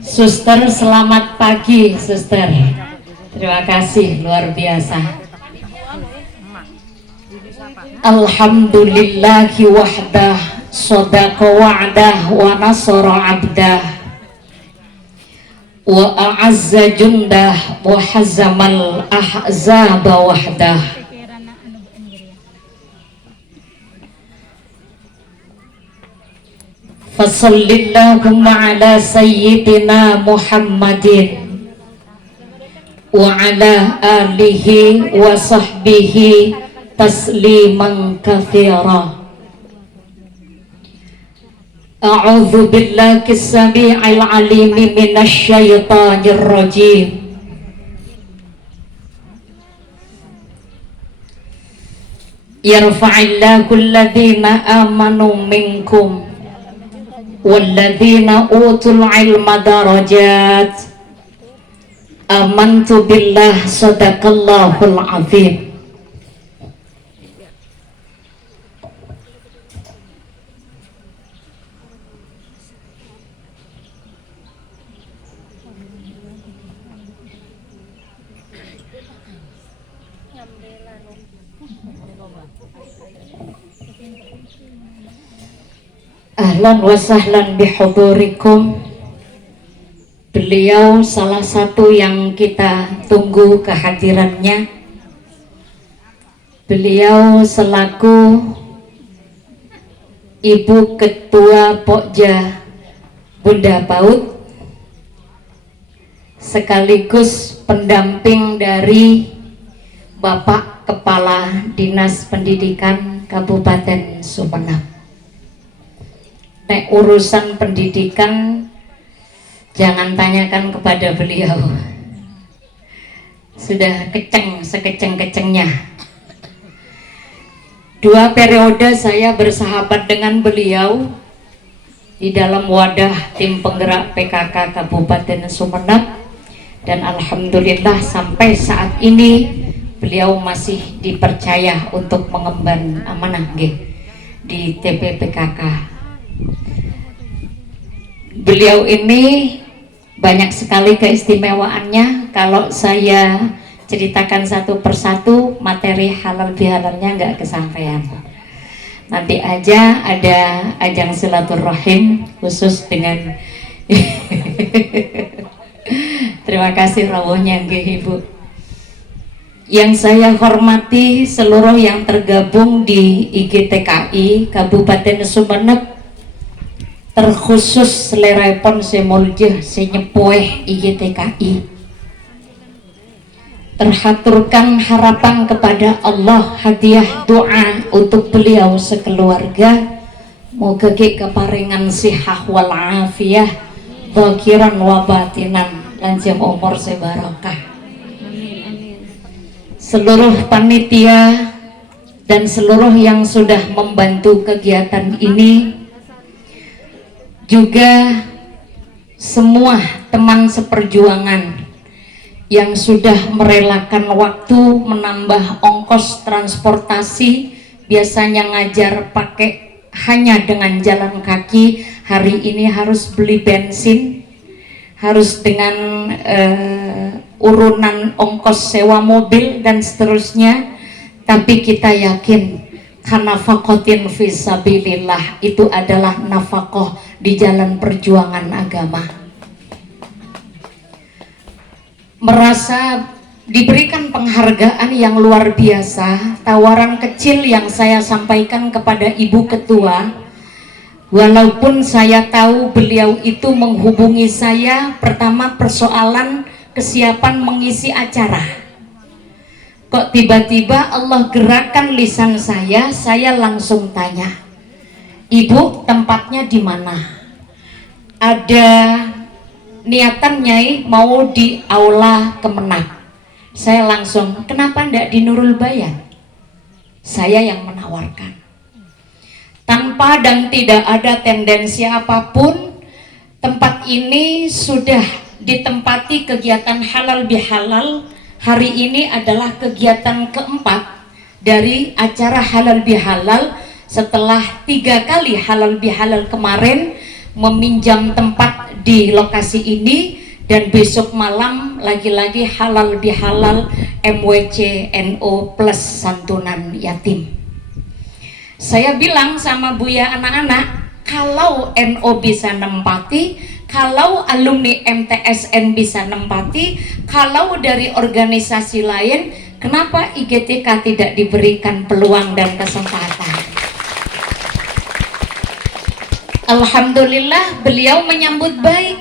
Suster, selamat pagi, Suster. Terima kasih, luar biasa. Alhamdulillahi wahdah, sadaqa wa'dah, wa nasara abdah, wa a'azza jundah, wa hazamal ahzaba wahdah. Fasallillahumma ala sayyidina Muhammadin wa ala alihi wa sahbihi tasliman katsira. A'udzu billahi as-sami'il 'alim minasy syaithanir rajim. Yarfa'illahu alladhina amanu minkum walladzina utul ilma darajat. Amantu billah, sadaqallahul azim. Ahlan wa sahlan bihudurikum. Beliau salah satu yang kita tunggu kehadirannya. Beliau selaku Ibu Ketua Pokja Bunda PAUD, sekaligus pendamping dari Bapak Kepala Dinas Pendidikan Kabupaten Sumeneb. Nek urusan pendidikan jangan tanyakan kepada beliau, sudah keceng sekeceng-kecengnya. 2 periode saya bersahabat dengan beliau di dalam wadah tim penggerak PKK Kabupaten Sumeneb, dan alhamdulillah sampai saat ini beliau masih dipercaya untuk mengemban amanah di TPPKK. Beliau ini banyak sekali keistimewaannya. Kalau saya ceritakan satu persatu, materi halal bihalalnya nggak kesampaian. Nanti aja ada ajang silaturahim khusus dengan terima kasih rawuhnya Ibu. Yang saya hormati seluruh yang tergabung di IGTKI Kabupaten Sumeneb, terkhusus selerepon semuljeh senyepoeh IGTKI. Terhaturkan harapan kepada Allah, hadiah doa untuk beliau sekeluarga. Moga keparingan sihah wal afiyah, zakiran wa batinan, lanjam umur sebarokah. Seluruh panitia dan seluruh yang sudah membantu kegiatan ini, juga semua teman seperjuangan yang sudah merelakan waktu, menambah ongkos transportasi, biasanya ngajar pakai hanya dengan jalan kaki, hari ini harus beli bensin, harus dengan urunan ongkos sewa mobil dan seterusnya. Tapi kita yakin karena nafaqatin fisabilillah itu adalah nafkah di jalan perjuangan agama. Merasa diberikan penghargaan yang luar biasa. Tawaran kecil yang saya sampaikan kepada Ibu Ketua, walaupun saya tahu beliau itu menghubungi saya pertama persoalan kesiapan mengisi acara. Kok tiba-tiba Allah gerakkan lisan saya langsung tanya, Ibu, tempatnya di mana? Ada niatan Nyai mau di Aula Kemenang. Saya langsung, kenapa ndak di Nurul Bayan? Saya yang menawarkan. Tanpa dan tidak ada tendensi apapun, tempat ini sudah ditempati kegiatan halal bihalal. Hari ini adalah kegiatan keempat dari acara halal bihalal setelah 3 kali halal bihalal kemarin meminjam tempat di lokasi ini, dan besok malam lagi-lagi halal bihalal MWC NO plus santunan yatim. Saya bilang sama Buya anak-anak, kalau NO bisa nempati, kalau alumni MTSN bisa nempati, kalau dari organisasi lain, kenapa IGTK tidak diberikan peluang dan kesempatan? Alhamdulillah beliau menyambut baik.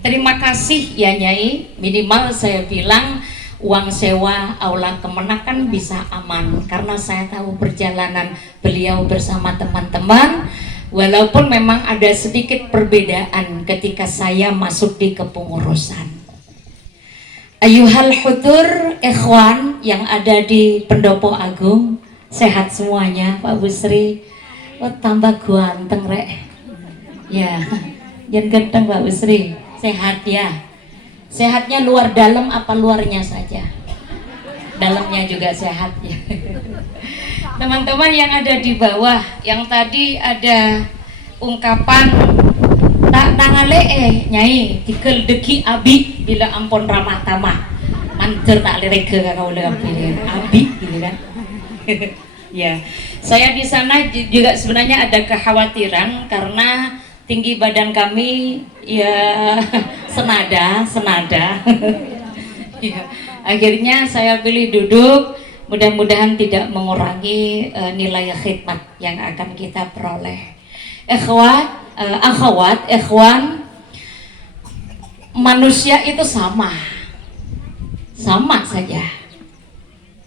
Terima kasih ya Nyai. Minimal saya bilang uang sewa aula kemenakan bisa aman, karena saya tahu perjalanan beliau bersama teman-teman. Walaupun memang ada sedikit perbedaan ketika saya masuk di kepengurusan. Ayuhal hudur ikhwan yang ada di Pendopo Agung, sehat semuanya Pak Busri. Oh, tambah ganteng rek. Ya, jangan ganteng Pak Busri. Sehat ya. Sehatnya luar dalam apa luarnya saja? Dalamnya juga sehat ya. Teman-teman yang ada di bawah, yang tadi ada ungkapan tak nangale Nyai dikeldeki abi bila ampun ramah tamah manter tak lerege kau pilih abi gitu kan. Ya, saya di sana juga sebenarnya ada kekhawatiran karena tinggi badan kami ya senada. Ya, akhirnya saya pilih duduk, mudah-mudahan tidak mengurangi nilai khidmat yang akan kita peroleh. Akhwat, ikhwan, manusia itu sama saja.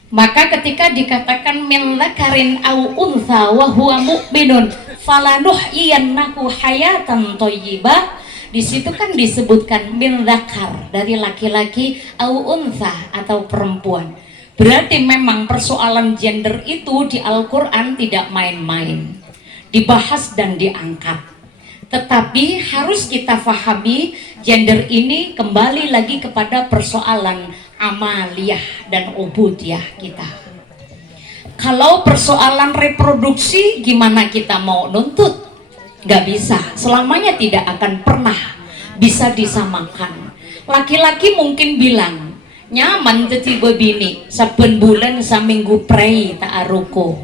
Maka ketika dikatakan min dzakarin au untha wa huwa mu'minun falanuhyiyannahu hayatan thayyibah, di situ kan disebutkan min dzakar, dari laki-laki, au untha atau perempuan. Berarti memang persoalan gender itu di Al-Qur'an tidak main-main, dibahas dan diangkat. Tetapi harus kita pahami gender ini kembali lagi kepada persoalan amaliyah dan ubudiyah kita. Kalau persoalan reproduksi, gimana kita mau nuntut? Gak bisa, selamanya tidak akan pernah bisa disamakan. Laki-laki mungkin bilang nyaman tetiba bini saben bulan saminggu prei tak aruko.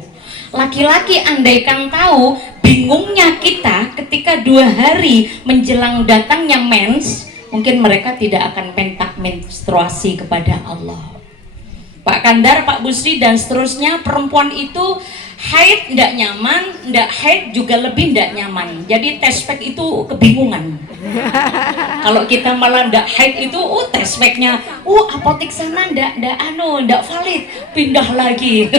Laki-laki andaikan tahu bingungnya kita ketika 2 hari menjelang datangnya mens, mungkin mereka tidak akan pentak menstruasi kepada Allah. Pak Kandar, Pak Busri dan seterusnya, perempuan itu haid tidak nyaman, tidak haid juga lebih tidak nyaman. Jadi tespek itu kebingungan. Kalau kita malah tidak haid itu, tespeknya, apotik sana tidak valid, pindah lagi.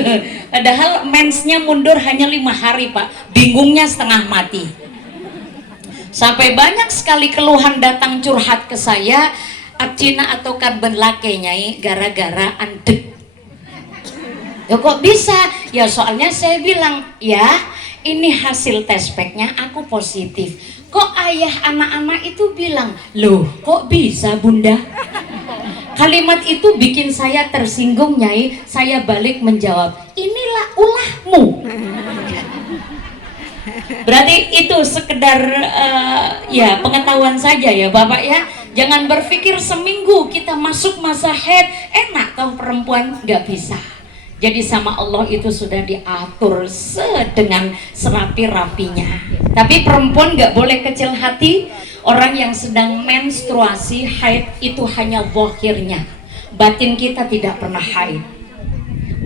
Padahal mensnya mundur hanya 5 hari Pak, bingungnya setengah mati. Sampai banyak sekali keluhan datang curhat ke saya, acina atau karbon lake Nyai, gara-gara andek. Ya kok bisa? Ya soalnya saya bilang, ya ini hasil tespeknya aku positif. Kok ayah anak-anak itu bilang, loh kok bisa bunda? Kalimat itu bikin saya tersinggung Nyai. Saya balik menjawab, inilah ulahmu. Berarti itu sekedar ya pengetahuan saja ya Bapak ya. Jangan berpikir seminggu kita masuk masa haid enak kau perempuan, nggak bisa. Jadi sama Allah itu sudah diatur sedengan serapi-rapinya. Tapi perempuan nggak boleh kecil hati. Orang yang sedang menstruasi haid itu hanya zahirnya. Batin kita tidak pernah haid.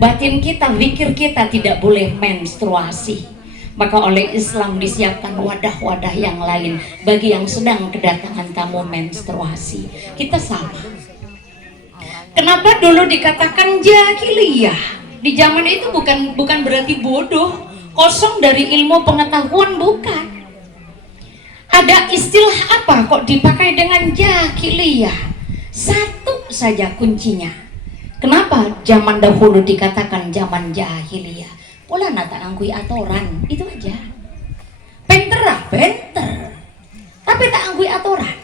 Batin kita, zikir kita tidak boleh menstruasi. Maka oleh Islam disiapkan wadah-wadah yang lain bagi yang sedang kedatangan tamu menstruasi. Kita sama. Kenapa dulu dikatakan jahiliyah? Di zaman itu bukan berarti bodoh, kosong dari ilmu pengetahuan, bukan. Ada istilah apa kok dipakai dengan jahiliyah? Satu saja kuncinya. Kenapa zaman dahulu dikatakan zaman jahiliyah? Pola nata anggui atoran, itu aja. Penter tapi tak anggui atoran.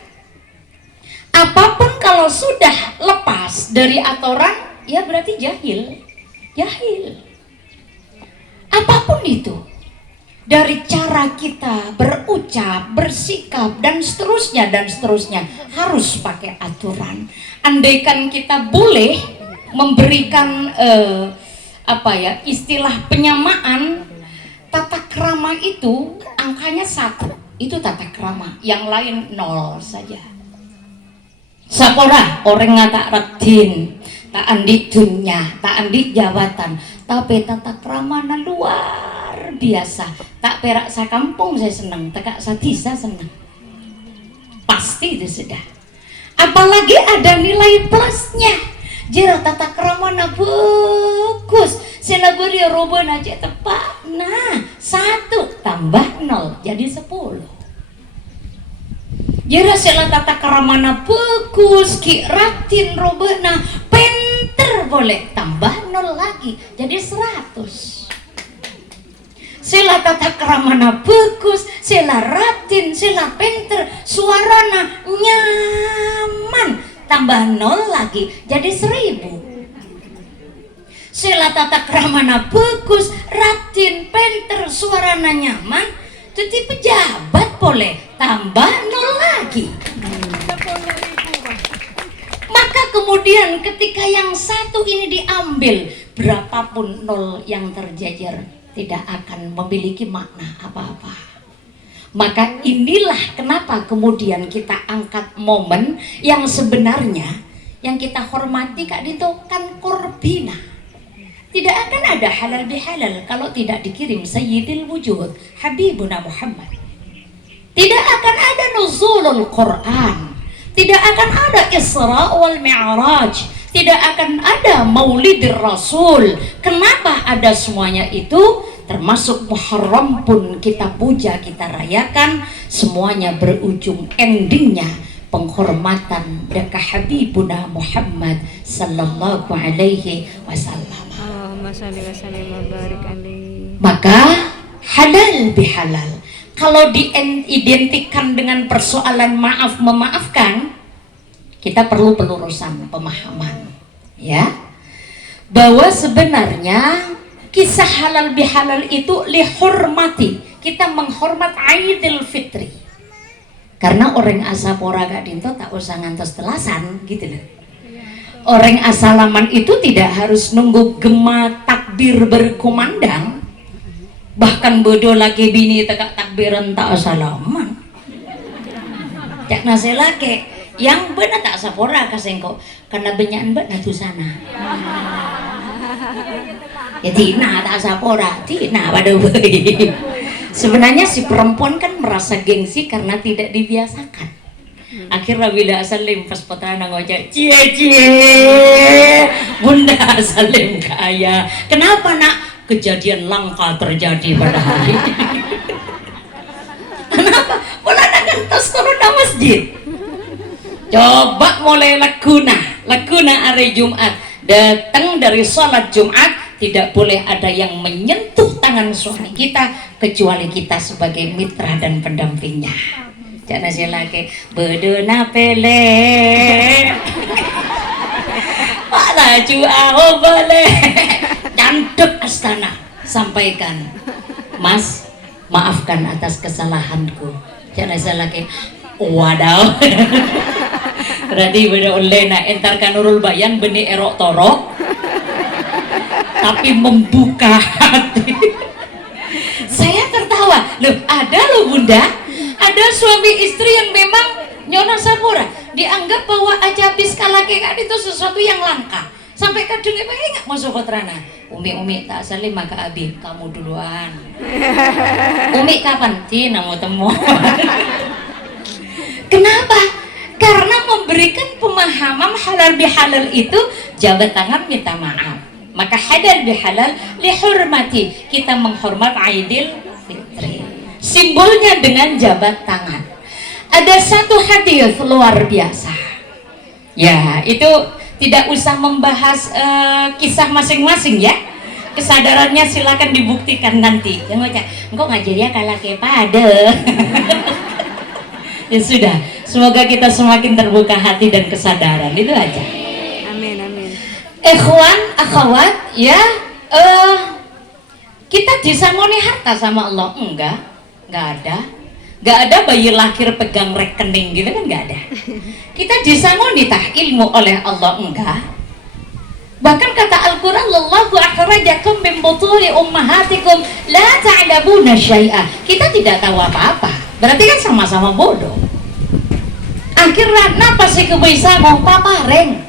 Apapun kalau sudah lepas dari atoran, ya berarti jahil. Apapun itu. dari cara kita berucap, bersikap, dan seterusnya harus pakai aturan. Andaikan kita boleh memberikan istilah penyamaan, tata krama itu angkanya 1, itu tata krama, yang lain 0 saja. Sapora orang ngata radin, tak andi dunya, tak andi jabatan, tapi tata krama luar biasa. Tak perak sakampung saya senang, tak sadisa senang. Pasti itu sudah. Apalagi ada nilai plusnya. Jera tata krama bagus. Sila beri roban aja tepat. Nah, 1 tambah 0 jadi 10. Jera sila tata krama bagus, ki ratin robana penter boleh tambah 0 lagi jadi 100. Sila tata kramana bagus, sila ratin, sila pinter, suarana nyaman, tambah 0 lagi jadi 1000. Sila tata kramana bagus, ratin, pinter, suarana nyaman, jadi pejabat boleh tambah 0 lagi. Maka kemudian ketika yang 1 ini diambil, berapapun 0 yang terjajar tidak akan memiliki makna apa-apa. Maka inilah kenapa kemudian kita angkat momen yang sebenarnya yang kita hormati Kak Dito kan korbina. Tidak akan ada halal bihalal kalau tidak dikirim Sayyidil Wujud Habibuna Muhammad. Tidak akan ada nuzulul Quran, tidak akan ada Isra wal Mi'raj, tidak akan ada Maulidir Rasul. Kenapa ada semuanya itu? Termasuk Muharram pun kita puja, kita rayakan, semuanya berujung endingnya penghormatan dekat Habibuna Muhammad sallallahu alaihi wasallam. Maka halal bihalal kalau diidentikan dengan persoalan maaf memaafkan, kita perlu pelurusan pemahaman, ya, bahwa sebenarnya kisah halal bihalal itu lihormati, kita menghormat Aidil Fitri. Karena orang asapora Kak Dinto tak usah ngantos telasan gitu loh. Orang asalaman itu tidak harus nunggu gema takbir berkumandang. Bahkan bodoh lagi bini tekak takbiran tak asalaman. Jak nasi lagi yang benar tak sapora kasengko karena benyakan benar tu sana. Ya tina tak sapora, tina pada bayi. Sebenarnya si perempuan kan merasa gengsi karena tidak dibiasakan. Akhirnya bila Salim pas petana ngocek, cie bunda Salim kaya. Kenapa nak? Kejadian langka terjadi pada hari ini. Kenapa? Pola nak ngantos corona masjid. Coba mulai laguna hari Jumat, datang dari sholat Jumat, tidak boleh ada yang menyentuh tangan suami kita kecuali kita sebagai mitra dan pendampingnya. Jangan saya lagi bedona pele Pak Laju aho boleh canduk astana, sampaikan Mas, maafkan atas kesalahanku. Jangan saya lagi wadaw. Berarti beda ulena entarkan nurul bayan benih erok torok tapi membuka hati. Saya tertawa, loh ada loh bunda, ada suami istri yang memang nyona sapura dianggap bahwa aja habis kalake kan itu sesuatu yang langka, sampai kadang nggak masuk kotrana. Umi tak salim maka abi kamu duluan. Umi kapan Cina mau temu? Kenapa? Karena memberikan pemahaman halal bihalal itu jabat tangan minta maaf. Maka halal bihalal lihormati, kita menghormat Aidil Fitri. Simbolnya dengan jabat tangan. Ada satu hadis luar biasa. Ya, itu tidak usah membahas kisah masing-masing ya. Kesadarannya silakan dibuktikan nanti. Engkau ngajarnya kalah kepada. Ya sudah, semoga kita semakin terbuka hati dan kesadaran, itu aja. Amin amin. Ikhwan, akhwat, ya, Kita disangoni harta sama Allah? Enggak ada. Enggak ada bayi lahir pegang rekening gitu kan, enggak ada. Kita disangoni tah ilmu oleh Allah? Enggak. Bahkan kata Al-Quran, Allahu akhrajakum min butuni ummahatikum la ta'lamuna syai'a. Kita tidak tahu apa-apa. Berarti kan sama-sama bodoh. Akhirnya napa sih bisa mau papareng?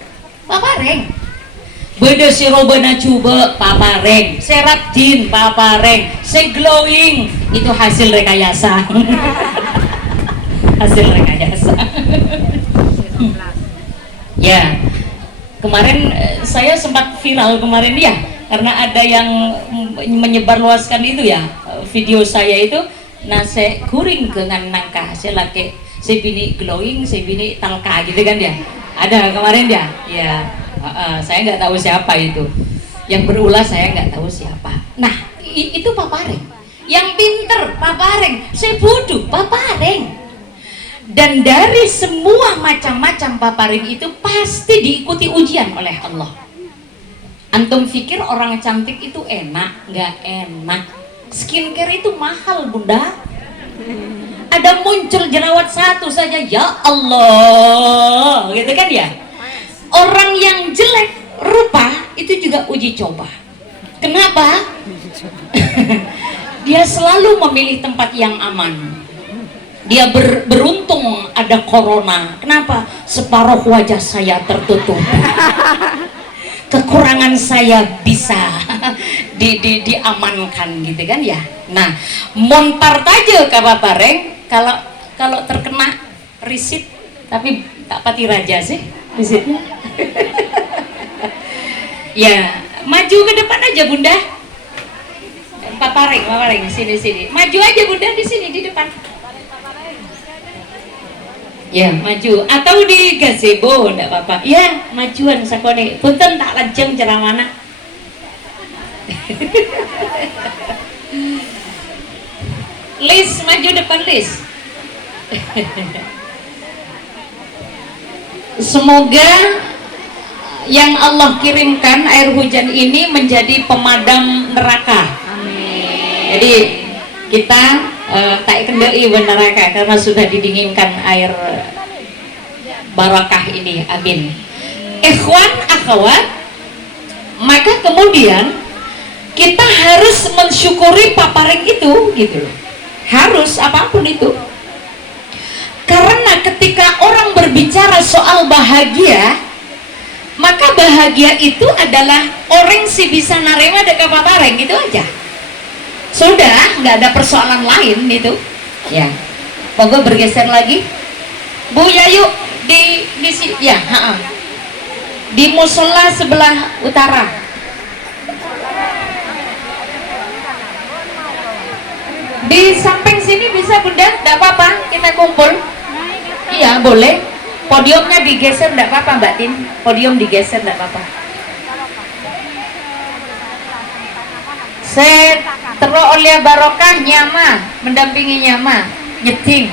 Beda si robana coba papareng, serap din papareng, si glowing itu hasil rekayasa. Hasil rekayasa. Ya, kemarin saya sempat viral kemarin ya, karena ada yang menyebarluaskan itu ya, video saya itu. Nah, saya kuring dengan nangka, saya laki, saya bini glowing, saya bini talka gitu kan ya. Ada kemarin ya, ya. Saya nggak tahu siapa itu yang berulah, saya nggak tahu siapa. Nah, itu papareng. Yang pinter papareng, saya bodoh papareng. Dan dari semua macam-macam papareng itu pasti diikuti ujian oleh Allah. Antum pikir orang cantik itu enak? Nggak enak. Skincare itu mahal, bunda. Ada muncul jerawat satu saja, ya Allah, gitu kan ya. Orang yang jelek rupa itu juga uji coba. Kenapa? Dia selalu memilih tempat yang aman. Dia beruntung ada corona. Kenapa? Separuh wajah saya tertutup. Kekurangan saya bisa diamankan gitu kan ya. Nah, montar aja kabar bareng kalau terkena risit, tapi tak pati raja sih risitnya. Ya, maju ke depan aja bunda. Papareng, sini. Maju aja bunda di sini di depan. Ya, maju atau di gazebo enggak apa-apa. Ya, majuan sakone. Punten tak lajeng ceramana. Lis, maju depan Lis. Semoga yang Allah kirimkan air hujan ini menjadi pemadam neraka. Amin. Jadi kita tak kendali neraka karena sudah didinginkan air barakah ini. Amin. Ikhwan akhwat, maka kemudian kita harus mensyukuri paparing itu gitu loh. Harus apapun itu. Karena ketika orang berbicara soal bahagia, maka bahagia itu adalah orang si bisa narema deka papareng gitu aja. Sudah, nggak ada persoalan lain itu. Ya, monggo bergeser lagi. Bu Yayu di ya, di musola sebelah utara. Di samping sini bisa bunda, nggak apa-apa, kita kumpul. Iya boleh. Podiumnya digeser nggak apa-apa Mbak Tin. Podium digeser nggak apa-apa. Saya terus oleh barokah nyama mendampingi nyama nyeting.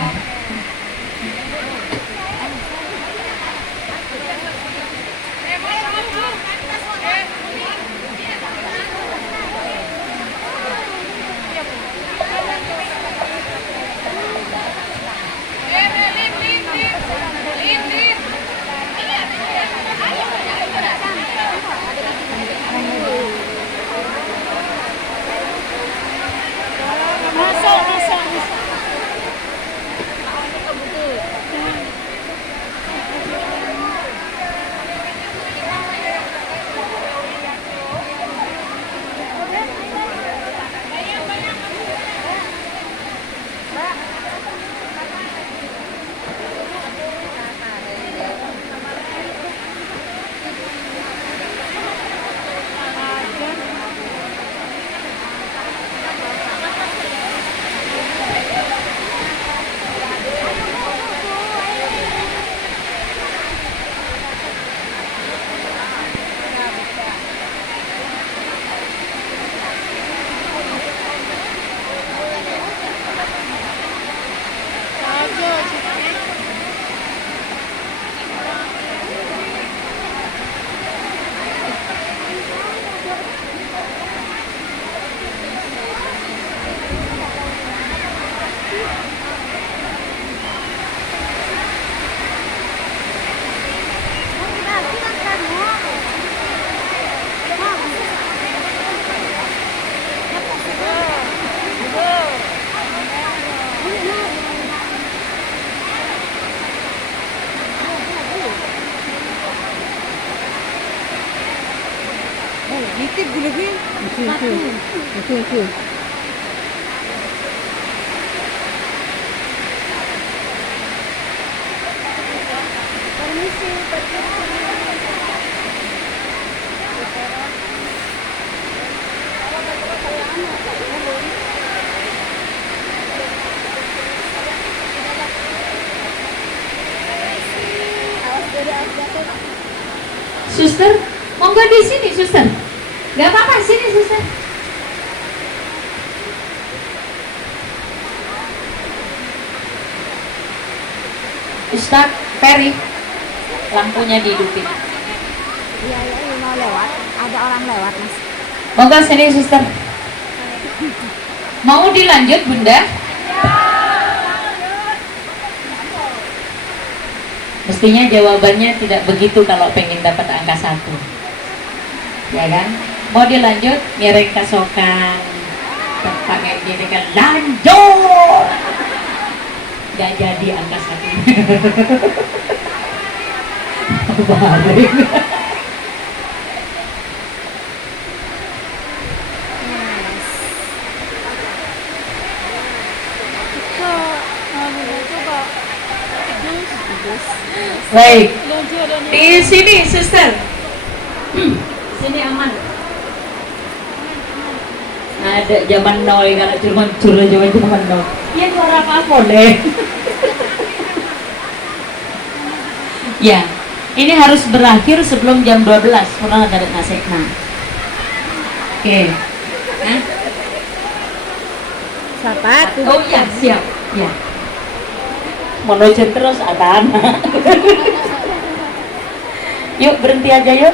Suster, monggo di sini, suster. Gak apa-apa, sini, suster. Ustaz Ferry, lampunya dihidupin. Iya, ini mau lewat. Ada orang lewat, Mas. Monggo sini, suster. Mau dilanjut, Bunda? Mestinya jawabannya tidak begitu kalau pengen dapat angka 1, ya kan? Mau dilanjut, ngereng kasokan, pakai gini kan, lanjut, nggak jadi angka 1. Balik. Baik, di sini, suster. Sini aman. Ada zaman now kalau cuma zaman now. Ya suara apa boleh. Ya, ini harus berakhir sebelum jam 12. Pernah ada nasekna. Oke. Hah? Sapat. Oh iya, siap. Ya. Monojen terus ada anak. Yuk berhenti aja yuk.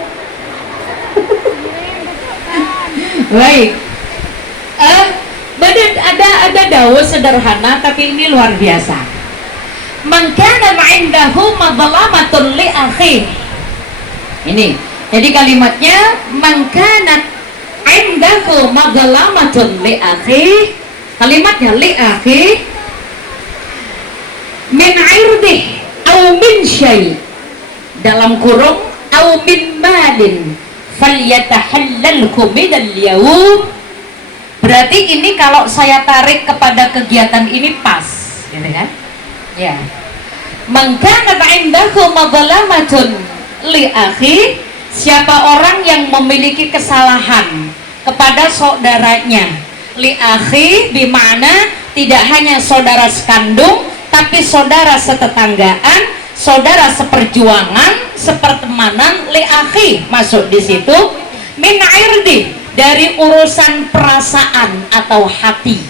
Baik. Ada dawuh sederhana tapi ini luar biasa. Man kana indahu madlamatun li akhi. Ini. Jadi kalimatnya man kana indahu madlamatun li akhi. Kalimatnya li akhi min irdih au min syai, dalam kurung au min malin falyatahallalhu minal yawm. Berarti ini kalau saya tarik kepada kegiatan ini pas, gitu kan? Ya. Man kana indahu madlamatun li akhi, siapa orang yang memiliki kesalahan kepada saudaranya. Li akhi bimana tidak hanya saudara sekandung tapi saudara setetanggaan, saudara seperjuangan, sepertemanan, li akhi masuk di situ. Min irdi, dari urusan perasaan atau hati,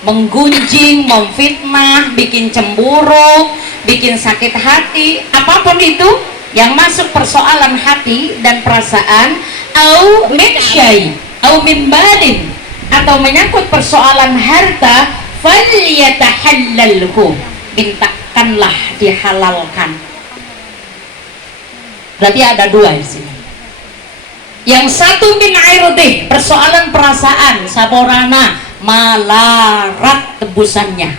menggunjing, memfitnah, bikin cemburu, bikin sakit hati, apapun itu yang masuk persoalan hati dan perasaan. Au min syai, au min balin, atau menyangkut persoalan harta. Falyatahallalhu, mintakanlah dihalalkan. Berarti ada dua di sini. Yang satu min irdih, persoalan perasaan, saborana malarat tebusannya.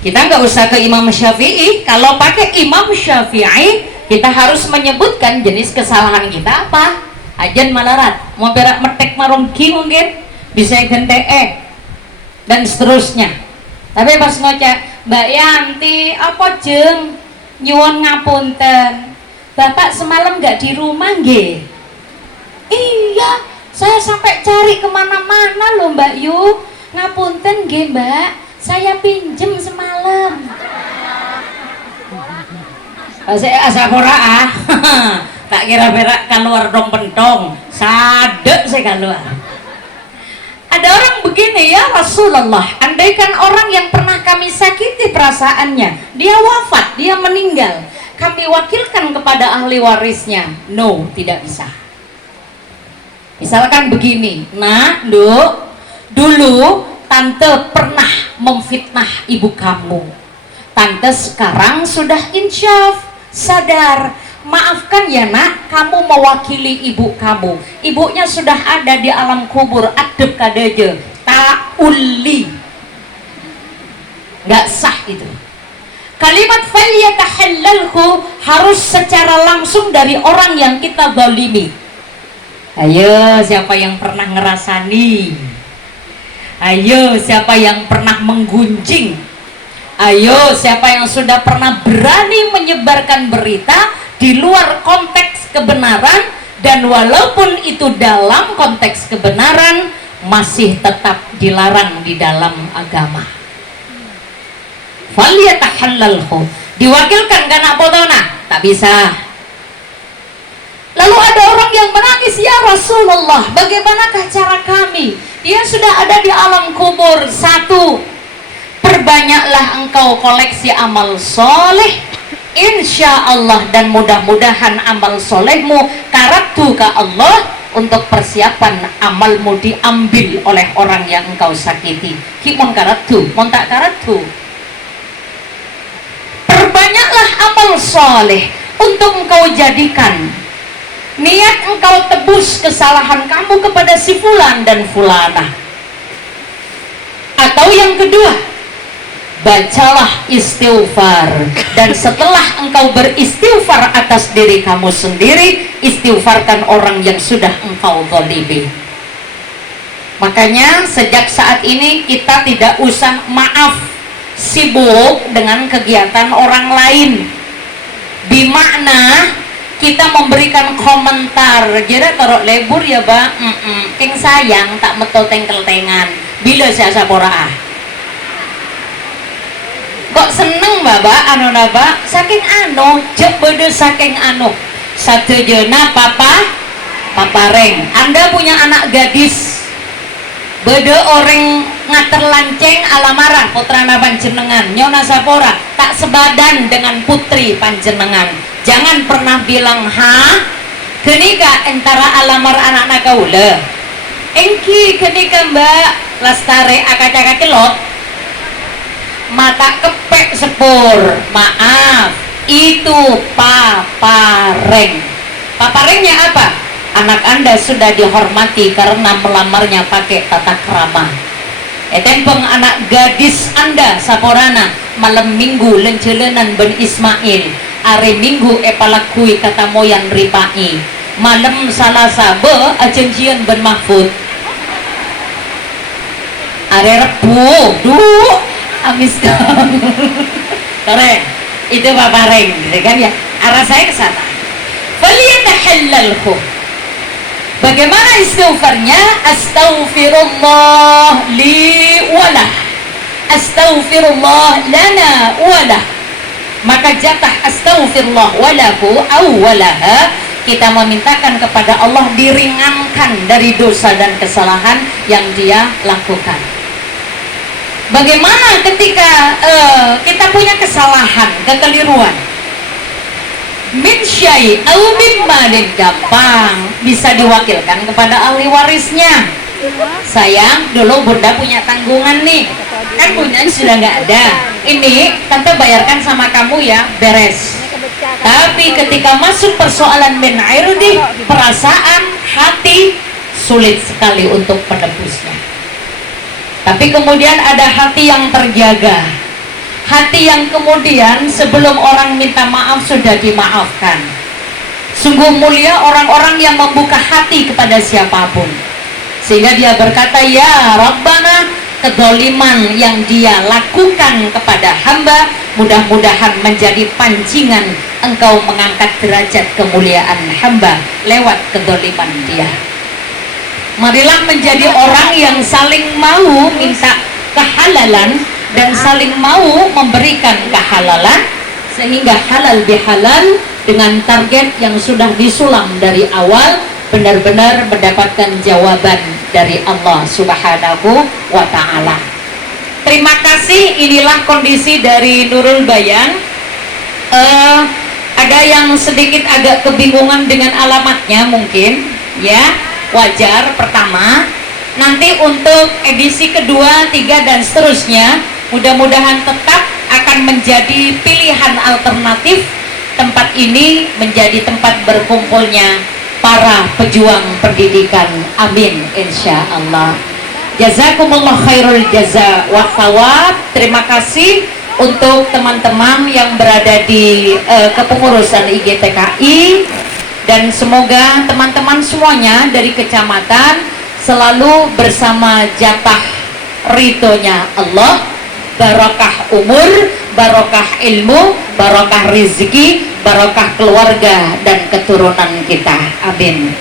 Kita nggak usah ke Imam Syafi'i. Kalau pakai Imam Syafi'i, kita harus menyebutkan jenis kesalahan kita apa. Ajan malarat, mau berak metek marungki mungkin bisa gente dan seterusnya. Tapi pas ngocek, Mbak Yanti, apa jeng nyuwun ngapunten, Bapak semalam nggak di rumah nggih? Iya, saya sampai cari kemana-mana loh Mbak Yu. Ngapunten nggih Mbak, saya pinjem semalam. Saya asapora ah. Tak kira berak keluar dong pentong, sadek saya keluar. Ada orang begini, ya Rasulullah, andaikan orang yang pernah kami sakiti perasaannya, dia wafat, dia meninggal, kami wakilkan kepada ahli warisnya. No, tidak bisa. Misalkan begini, Nak, Duk, dulu tante pernah memfitnah ibu kamu. Tante sekarang sudah insyaf, sadar. Maafkan ya Nak, kamu mewakili ibu kamu. Ibunya sudah ada di alam kubur, adep kadeje, ta'ulli. Nggak sah itu. Kalimat falyatahallalhu harus secara langsung dari orang yang kita zalimi. Ayo, siapa yang pernah ngerasani? Ayo, siapa yang pernah menggunjing? Ayo, siapa yang sudah pernah berani menyebarkan berita di luar konteks kebenaran, dan walaupun itu dalam konteks kebenaran masih tetap dilarang di dalam agama. Falyatahallalhu, diwakilkan karena potona, tak bisa. Lalu ada orang yang menangis, ya Rasulullah, bagaimanakah cara kami? Dia sudah ada di alam kubur. Satu, perbanyaklah engkau koleksi amal soleh, insya Allah, dan mudah-mudahan amal solehmu karatu ke Allah untuk persiapan amalmu diambil oleh orang yang engkau sakiti. Himon karatu, montak karatu. Perbanyaklah amal soleh untuk engkau jadikan niat engkau tebus kesalahan kamu kepada si fulan dan fulana. Atau yang kedua, bacalah istighfar, dan setelah engkau beristighfar atas diri kamu sendiri, istighfarkan orang yang sudah engkau zalimi. Makanya sejak saat ini kita tidak usah sibuk dengan kegiatan orang lain, bimakna kita memberikan komentar. Jadi taruh lebur ya ba, keng sayang tak meto tengkel-tengan bila saya sapora kok seneng baba anu naba saking anu jek bede saking anu satu jena papa reng. Anda punya anak gadis bede orang ngater lanceng alamarah putrana panjenengan nyona sapora tak sebadan dengan putri panjenengan. Jangan pernah bilang kenika antara alamar anak-anak kaula engki kenika mbak lastare akacak kelot mata kepek sepur, maaf, itu papareng. Paparengnya apa? Anak Anda sudah dihormati karena melamarnya pakai tata krama. Etempeng anak gadis Anda saporana malam minggu lencelenan ben Ismail, are minggu epalakui kata moyan ripai, malam salasa be acenjian ben Mahfud, are rebu amis dong. Keren, itu papareng, gitu kan ya? Arah saya ke sana. Falyatahallalhu. Bagaimana istighfarnya? Astaghfirullah li walah, astaghfirullah lana walah. Maka jatah astaghfirullah walahu awwalaha, kita memintakan kepada Allah diringankan dari dosa dan kesalahan yang dia lakukan. Bagaimana ketika kita punya kesalahan, kekeliruan, min syai' au min malin, gampang bisa diwakilkan kepada ahli warisnya. Sayang, dulu bunda punya tanggungan nih, kan punya sudah nggak ada, ini tante bayarkan sama kamu ya, beres. Tapi ketika masuk persoalan min irdi, perasaan hati, sulit sekali untuk menebusnya. Tapi kemudian ada hati yang terjaga, hati yang kemudian sebelum orang minta maaf sudah dimaafkan. Sungguh mulia orang-orang yang membuka hati kepada siapapun, sehingga dia berkata, ya Rabbana, kezaliman yang dia lakukan kepada hamba mudah-mudahan menjadi pancingan engkau mengangkat derajat kemuliaan hamba lewat kezaliman dia. Marilah menjadi orang yang saling mau minta kehalalan dan saling mau memberikan kehalalan, sehingga halal bihalal dengan target yang sudah disulam dari awal benar-benar mendapatkan jawaban dari Allah Subhanahu wa ta'ala. Terima kasih, inilah kondisi dari Nurul Bayan. Ada yang sedikit agak kebingungan dengan alamatnya mungkin ya, wajar. Pertama, nanti untuk edisi kedua, tiga, dan seterusnya mudah-mudahan tetap akan menjadi pilihan alternatif. Tempat ini menjadi tempat berkumpulnya para pejuang pendidikan. Amin, insya Allah. Jazakumullah khairul jaza wa thawab. Terima kasih untuk teman-teman yang berada di kepengurusan IGTKI, Dan semoga teman-teman semuanya dari kecamatan selalu bersama jatah ridhonya Allah, barokah umur, barokah ilmu, barokah rezeki, barokah keluarga dan keturunan kita. Amin.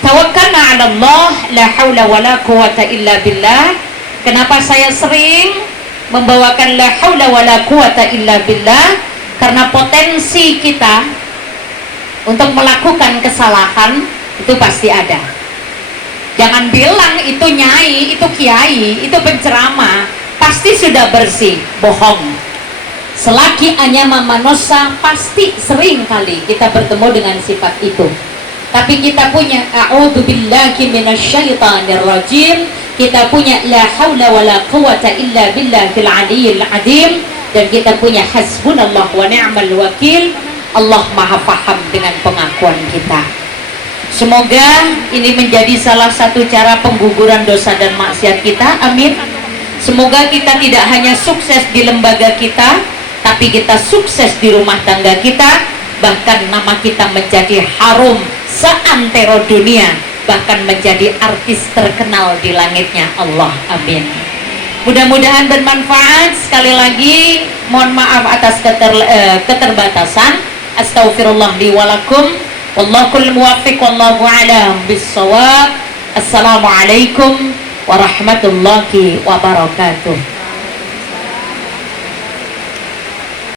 Tawakkalna 'ala Allah, la haula wala quwata illa billah. Kenapa saya sering membawakan la haula wala quwata illa billah? Karena potensi kita untuk melakukan kesalahan itu pasti ada. Jangan bilang itu nyai, itu kiai, itu penceramah pasti sudah bersih, bohong. Selagi anyama manusia pasti sering kali kita bertemu dengan sifat itu. Tapi kita punya a'udzubillahi minasyaitonir rajim, kita punya la haula wala quwata illa billah fil aliyyil azim, dan kita punya hasbunallah wa ni'mal wakil. Allah maha paham dengan pengakuan kita. Semoga ini menjadi salah satu cara pengguguran dosa dan maksiat kita. Amin. Semoga kita tidak hanya sukses di lembaga kita, tapi kita sukses di rumah tangga kita, bahkan nama kita menjadi harum seantero dunia, bahkan menjadi artis terkenal di langitnya Allah. Amin. Mudah-mudahan bermanfaat. Sekali lagi mohon maaf atas keterbatasan. Astaghfirullah li walakum. Wallahul muwaffiq, wallahu a'lam bissawab. Assalamualaikum warahmatullahi wabarakatuh.